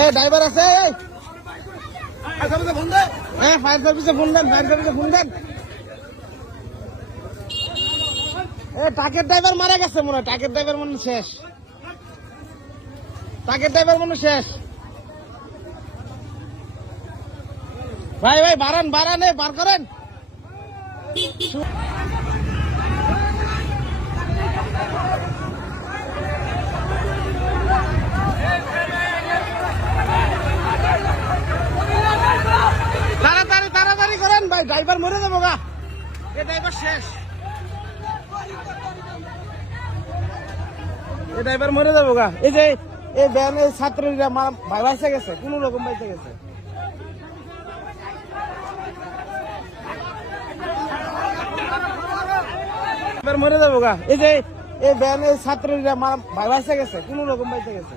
এই ড্রাইভার আছে ফায়ার সার্ভিসে ফোন দেন ট্রাকের ড্রাইভার মারা গেছে মনে হয় ট্রাকের ড্রাইভার মনে শেষ ভাই বাড়ান বার করেন তাড়াতাড়ি করেন ভাই ড্রাইভার মরে যাবো গা এ ড্রাইভার শেষ এই যে এই ব্যানের ছাত্রীরা বাইসে গেছে কোন রকম বাইসে গেছে মরে যাবো গা এই যে এই ব্যানের ছাত্রীরা বাইসে গেছে কোন রকম বাইসে গেছে